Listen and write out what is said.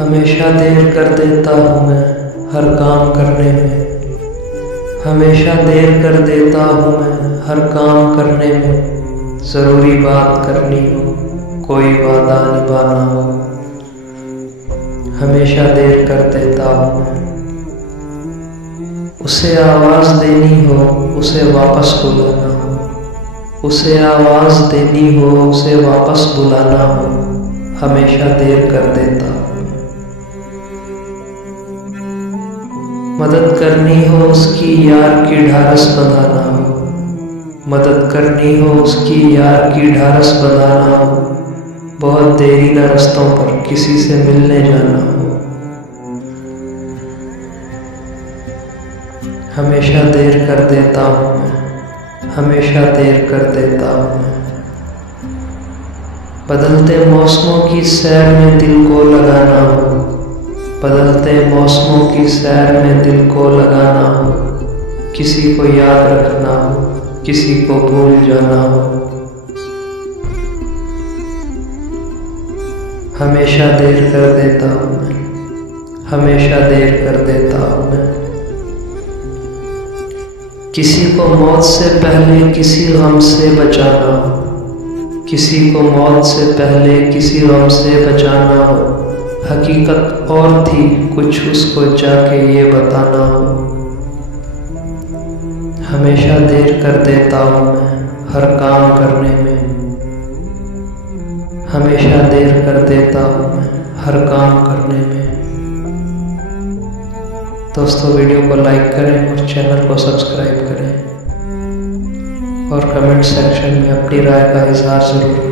हमेशा देर कर देता हूँ मैं हर काम करने में। हमेशा देर कर देता हूँ मैं हर काम करने में। ज़रूरी बात करनी हो, कोई वादा निभाना हो, हमेशा देर कर देता हूँ मैं। उसे आवाज़ देनी हो, उसे वापस बुलाना हो, उसे आवाज़ देनी हो, उसे वापस बुलाना हो, हमेशा देर कर देता हूँ। मदद करनी हो उसकी यार की ढारस बंधाना हो, मदद करनी हो उसकी यार की ढारस बंधाना हो, बहुत देरी न रास्तों पर किसी से मिलने जाना हो, हमेशा देर कर देता हूँ मैं, हमेशा देर कर देता हूँ मैं। बदलते मौसमों की सैर में दिल को लगाना हो, बदलते मौसमों की सैर में दिल को लगाना हो, किसी को याद रखना हो, किसी को भूल जाना हो, हमेशा देर कर देता हूँ मैं, हमेशा देर कर देता हूँ मैं। किसी को मौत से पहले किसी गम से बचाना हो, किसी को मौत से पहले किसी गम से बचाना हो, हकीकत और थी कुछ उसको जाके ये बताना हो, हमेशा देर कर देता हूँ मैं हर काम करने में। हमेशा देर कर देता हूँ मैं हर काम करने में। दोस्तों, वीडियो को लाइक करें और चैनल को सब्सक्राइब करें और कमेंट सेक्शन में अपनी राय का इजहार ज़रूर करें।